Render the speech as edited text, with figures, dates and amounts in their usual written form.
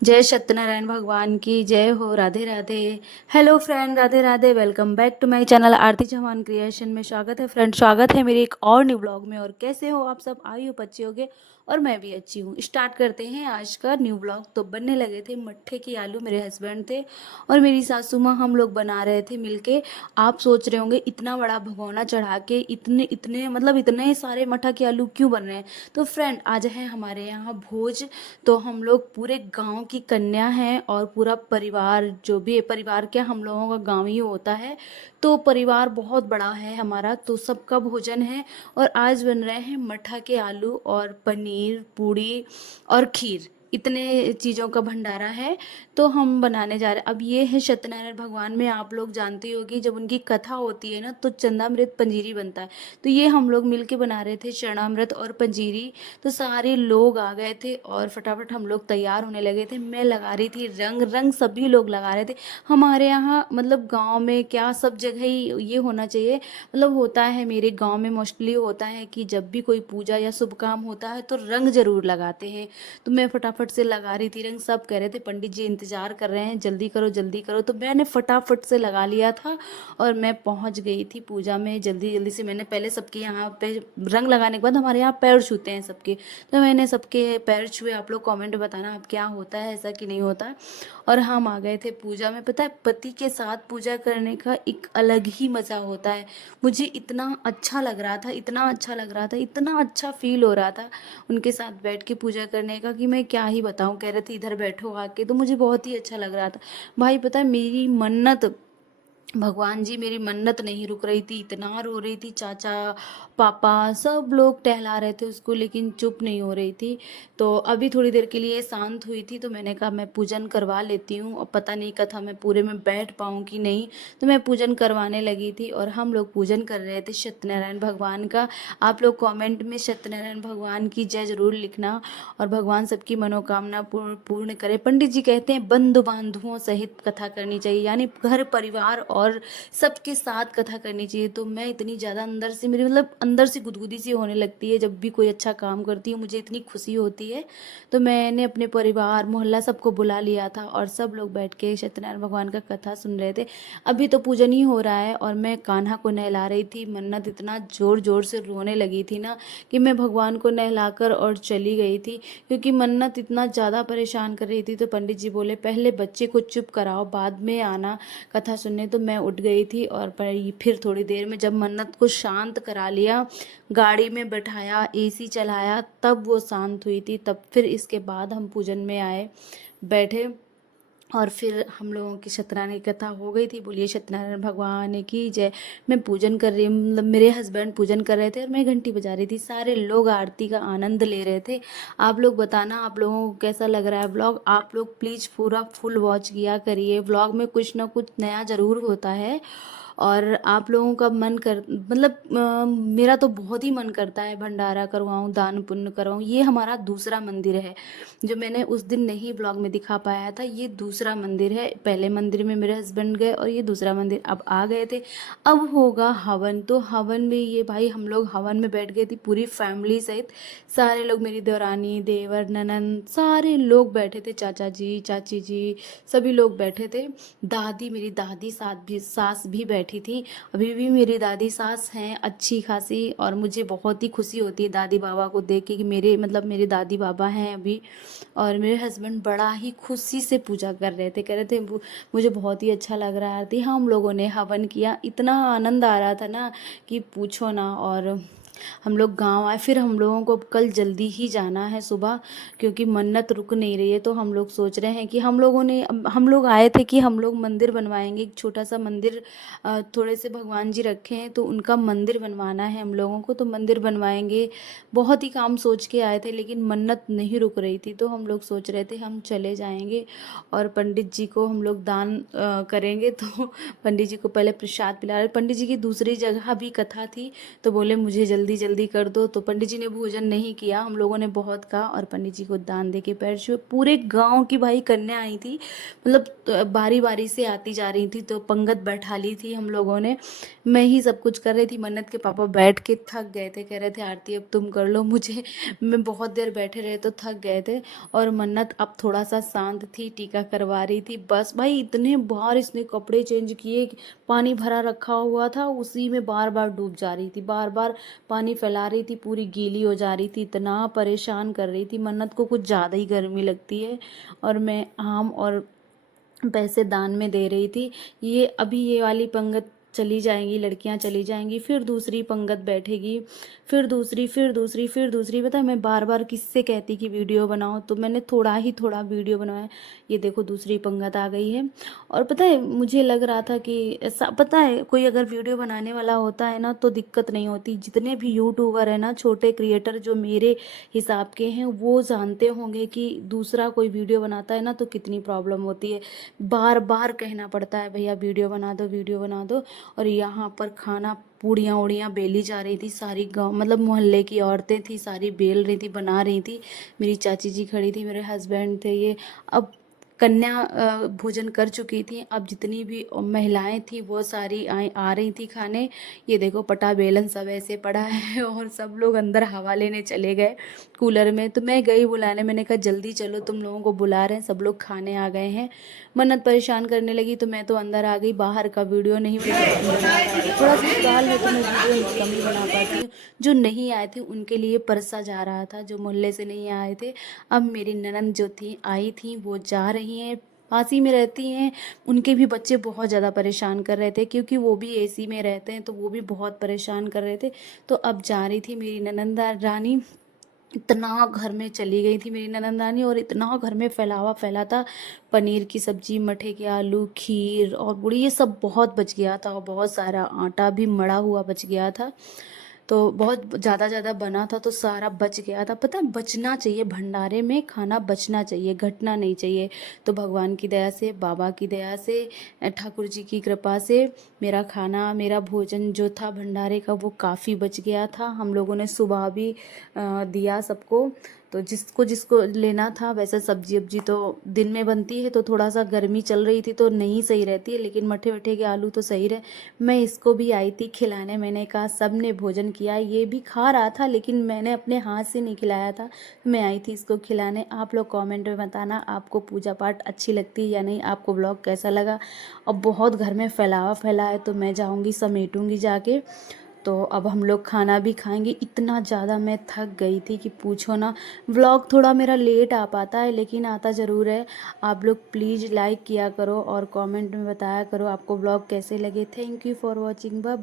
जय सत्यनारायण भगवान की जय हो। Radhe Radhe. Hello friend, Radhe Radhe. Welcome back to my channel Aarti Chauhan creation में स्वागत है फ्रेंड, स्वागत है मेरे एक और न्यू ब्लॉग में। और कैसे हो आप सब? आई होप अच्छे होगे और मैं भी अच्छी हूँ। स्टार्ट करते हैं आज का न्यू ब्लॉग। तो बनने लगे थे मट्ठे की आलू, मेरे हस्बैंड थे और मेरी सासू माँ, हम लोग बना रहे थे मिलके। आप सोच रहे होंगे इतना बड़ा भगोना चढ़ा के इतने इतने मतलब इतने सारे मट्ठा के आलू क्यों बन रहे हैं। तो फ्रेंड आज है हमारे यहाँ भोज। तो हम लोग पूरे गांव की कन्या हैं और पूरा परिवार, जो भी है परिवार, क्या हम लोगों का गांव ही होता है। तो परिवार बहुत बड़ा है हमारा, तो सबका भोजन है। और आज बन रहे हैं मठा के आलू और पनीर, पूड़ी और खीर, इतने चीज़ों का भंडारा है। तो हम बनाने जा रहे हैं। अब ये है सत्यनारायण भगवान में, आप लोग जानते होगी जब उनकी कथा होती है ना तो चंदामृत पंजीरी बनता है। तो ये हम लोग मिलके बना रहे थे चरणामृत और पंजीरी। तो सारे लोग आ गए थे और फटाफट हम लोग तैयार होने लगे थे। मैं लगा रही थी रंग, रंग सभी लोग लगा रहे थे। हमारे यहाँ मतलब गांव में क्या सब जगह ही ये होना चाहिए, मतलब होता है मेरे गांव में मोस्टली होता है कि जब भी कोई पूजा या शुभ काम होता है तो रंग जरूर लगाते हैं। तो मैं फटाफट से लगा रही थी रंग। सब कह रहे थे पंडित जी इंतजार कर रहे हैं, जल्दी करो जल्दी करो। तो मैंने फटाफट से लगा लिया था और मैं पहुंच गई थी पूजा में जल्दी जल्दी से। मैंने पहले सबके यहाँ पे रंग लगाने के बाद हमारे यहाँ पैर छूते हैं सबके, तो मैंने सबके पैर छुए। आप लोग कमेंट में बताना अब क्या होता है, ऐसा कि नहीं होता है। और हम आ गए थे पूजा में। पता है पति के साथ पूजा करने का एक अलग ही मज़ा होता है। मुझे इतना अच्छा लग रहा था, इतना अच्छा लग रहा था, इतना अच्छा फील हो रहा था उनके साथ बैठ के पूजा करने का कि मैं क्या ही बताऊं। कह रहे थे इधर बैठो आके, तो मुझे बहुत ही अच्छा लग रहा था। भाई पता है मेरी मन्नत, भगवान जी मेरी मन्नत नहीं रुक रही थी, इतना रो रही थी। चाचा पापा सब लोग टहला रहे थे उसको, लेकिन चुप नहीं हो रही थी। तो अभी थोड़ी देर के लिए शांत हुई थी, तो मैंने कहा मैं पूजन करवा लेती हूँ। और पता नहीं कथा मैं पूरे में बैठ पाऊँ कि नहीं, तो मैं पूजन करवाने लगी थी। और हम लोग पूजन कर रहे थे सत्यनारायण भगवान का। आप लोग कमेंट में सत्यनारायण भगवान की जय जरूर लिखना और भगवान सबकी मनोकामना पूर्ण करे। पंडित जी कहते हैं बंधु बांधुओं सहित कथा करनी चाहिए, यानी घर परिवार और सबके साथ कथा करनी चाहिए। तो मैं इतनी ज़्यादा अंदर से, मेरी मतलब अंदर से गुदगुदी सी होने लगती है जब भी कोई अच्छा काम करती हूँ, मुझे इतनी खुशी होती है। तो मैंने अपने परिवार मोहल्ला सबको बुला लिया था और सब लोग बैठ के सत्यनारायण भगवान का कथा सुन रहे थे। अभी तो पूजन ही हो रहा है और मैं कान्हा को नहला रही थी। मन्नत इतना जोर जोर से रोने लगी थी ना कि मैं भगवान को नहलाकर और चली गई थी, क्योंकि मन्नत इतना ज़्यादा परेशान कर रही थी। तो पंडित जी बोले पहले बच्चे को चुप कराओ, बाद में आना कथा सुनने। तो मैं उठ गई थी और फिर थोड़ी देर में जब मन्नत को शांत करा लिया, गाड़ी में बैठाया, एसी चलाया, तब वो शांत हुई थी। तब फिर इसके बाद हम पूजन में आए, बैठे और फिर हम लोगों की सत्यनारायण की कथा हो गई थी। बोलिए सत्यनारायण भगवान की जय। मैं पूजन कर रही, मतलब मेरे हस्बैंड पूजन कर रहे थे और मैं घंटी बजा रही थी। सारे लोग आरती का आनंद ले रहे थे। आप लोग बताना आप लोगों को कैसा लग रहा है ब्लॉग। आप लोग प्लीज़ पूरा फुल वॉच किया करिए, ब्लॉग में कुछ ना कुछ नया ज़रूर होता है। और आप लोगों का मन कर, मतलब मेरा तो बहुत ही मन करता है भंडारा करवाऊँ, दान पुण्य करवाऊँ। ये हमारा दूसरा मंदिर है जो मैंने उस दिन नहीं ब्लॉग में दिखा पाया था। ये दूसरा मंदिर है। पहले मंदिर में मेरे हस्बैंड गए और ये दूसरा मंदिर अब आ गए थे। अब होगा हवन, तो हवन में ये भाई हम लोग हवन में बैठ गए थे पूरी फैमिली सहित। सारे लोग, मेरी देवरानी, देवर, ननंद, सारे लोग बैठे थे। चाचा जी, चाची जी, सभी लोग बैठे थे। दादी, मेरी दादी सास भी बैठी थी। अभी भी मेरी दादी सास हैं अच्छी खासी, और मुझे बहुत ही खुशी होती है दादी बाबा को देख के कि मेरे मतलब मेरे दादी बाबा हैं अभी। और मेरे हस्बैंड बड़ा ही खुशी से पूजा कर रहे थे, कह रहे थे मुझे बहुत ही अच्छा लग रहा है। हम लोगों ने हवन किया, इतना आनंद आ रहा था ना कि पूछो ना। और हम लोग गांव आए। फिर हम लोगों को कल जल्दी ही जाना है सुबह, क्योंकि मन्नत रुक नहीं रही है। तो हम लोग सोच रहे हैं कि हम लोग आए थे कि हम लोग मंदिर बनवाएंगे, एक छोटा सा मंदिर। थोड़े से भगवान जी रखे हैं तो उनका मंदिर बनवाना है हम लोगों को, तो मंदिर बनवाएंगे। बहुत ही काम सोच के आए थे लेकिन मन्नत नहीं रुक रही थी, तो हम लोग सोच रहे थे हम चले जाएंगे और पंडित जी को हम लोग दान करेंगे। तो पंडित जी को पहले प्रसाद पिला रहे। पंडित जी की दूसरी जगह भी कथा थी, तो बोले मुझे जल्दी जल्दी जल्दी कर दो। तो पंडित जी ने भोजन नहीं किया, हम लोगों ने बहुत कहा और पंडित जी को दान दे के पैर छुए। पूरे गांव की भाई कन्या आई थी, मतलब बारी बारी से आती जा रही थी, तो पंगत बैठा ली थी हम लोगों ने। मैं ही सब कुछ कर रही थी। मन्नत के पापा बैठ के थक गए थे, कह रहे थे आरती अब तुम कर लो। मुझे मैं बहुत देर बैठे रहे तो थक गए थे। और मन्नत अब थोड़ा सा शांत थी, टीका करवा रही थी। बस भाई इतने बार इसने कपड़े चेंज किए, पानी भरा रखा हुआ था उसी में बार बार डूब जा रही थी, बार बार पानी फैला रही थी, पूरी गीली हो जा रही थी। इतना परेशान कर रही थी। मन्नत को कुछ ज़्यादा ही गर्मी लगती है और मैं आम और पैसे दान में दे रही थी। ये अभी ये वाली पंगत चली जाएंगी, लड़कियां चली जाएंगी, फिर दूसरी पंगत बैठेगी, फिर दूसरी, फिर दूसरी, फिर दूसरी। पता है मैं बार बार किससे कहती कि वीडियो बनाओ, तो मैंने थोड़ा ही थोड़ा वीडियो बनाया। ये देखो दूसरी पंगत आ गई है। और पता है मुझे लग रहा था कि ऐसा, पता है कोई अगर वीडियो बनाने वाला होता है ना तो दिक्कत नहीं होती। जितने भी यूट्यूबर है ना, छोटे क्रिएटर जो मेरे हिसाब के हैं, वो जानते होंगे कि दूसरा कोई वीडियो बनाता है ना तो कितनी प्रॉब्लम होती है। बार बार कहना पड़ता है भैया वीडियो बना दो, वीडियो बना दो। और यहाँ पर खाना पूड़ियाँ उड़ियाँ बेली जा रही थी, सारी गांव मतलब मोहल्ले की औरतें थी, सारी बेल रही थी, बना रही थी। मेरी चाची जी खड़ी थी, मेरे हस्बैंड थे। ये अब कन्या भोजन कर चुकी थी। अब जितनी भी महिलाएं थी वो सारी आ रही थी खाने। ये देखो पटा बेलन सब ऐसे पड़ा है और सब लोग अंदर हवा लेने चले गए कूलर में। तो मैं गई बुलाने, मैंने कहा जल्दी चलो तुम लोगों को बुला रहे हैं, सब लोग खाने आ गए हैं। मन्नत परेशान करने लगी तो मैं तो अंदर आ गई। बाहर का वीडियो नहीं बना पाती, थोड़ा ससुराल में तो मैं वीडियो कम ही बना पाती हूँ। जो नहीं आए थे उनके लिए परसा जा रहा था, जो मोहल्ले से नहीं आए थे। अब मेरी ननद जो थी आई थी, वो जा रही हैं, पास ही में रहती हैं। उनके भी बच्चे बहुत ज़्यादा परेशान कर रहे थे, क्योंकि वो भी एसी में रहते हैं तो वो भी बहुत परेशान कर रहे थे। तो अब जा रही थी मेरी ननद रानी। इतना घर में चली गई थी मेरी ननद रानी और इतना घर में फैलावा फैला था। पनीर की सब्जी, मठे के आलू, खीर और पूड़ी, ये सब बहुत बच गया था। और बहुत सारा आटा भी मड़ा हुआ बच गया था। तो बहुत ज़्यादा ज़्यादा बना था तो सारा बच गया था। पता है बचना चाहिए, भंडारे में खाना बचना चाहिए, घटना नहीं चाहिए। तो भगवान की दया से, बाबा की दया से, ठाकुर जी की कृपा से मेरा खाना, मेरा भोजन जो था भंडारे का वो काफ़ी बच गया था। हम लोगों ने सुबह भी दिया सबको। तो जिसको जिसको लेना था, वैसे सब्जी वब्जी तो दिन में बनती है तो थोड़ा सा गर्मी चल रही थी तो नहीं सही रहती है, लेकिन मठे वठे के आलू तो सही रहे। मैं इसको भी आई थी खिलाने, मैंने कहा सब ने भोजन किया। ये भी खा रहा था लेकिन मैंने अपने हाथ से नहीं खिलाया था, मैं आई थी इसको खिलाने। आप लोग कमेंट में बताना आपको पूजा पाठ अच्छी लगती है या नहीं, आपको ब्लॉग कैसा लगा। अब बहुत घर में फैलावा फैला है तो मैं जाऊँगी समेटूँगी जाके। तो अब हम लोग खाना भी खाएंगे। इतना ज़्यादा मैं थक गई थी कि पूछो ना। व्लॉग थोड़ा मेरा लेट आ पाता है लेकिन आता ज़रूर है। आप लोग प्लीज़ लाइक किया करो और कमेंट में बताया करो आपको व्लॉग कैसे लगे। Thank you for watching, bye bye.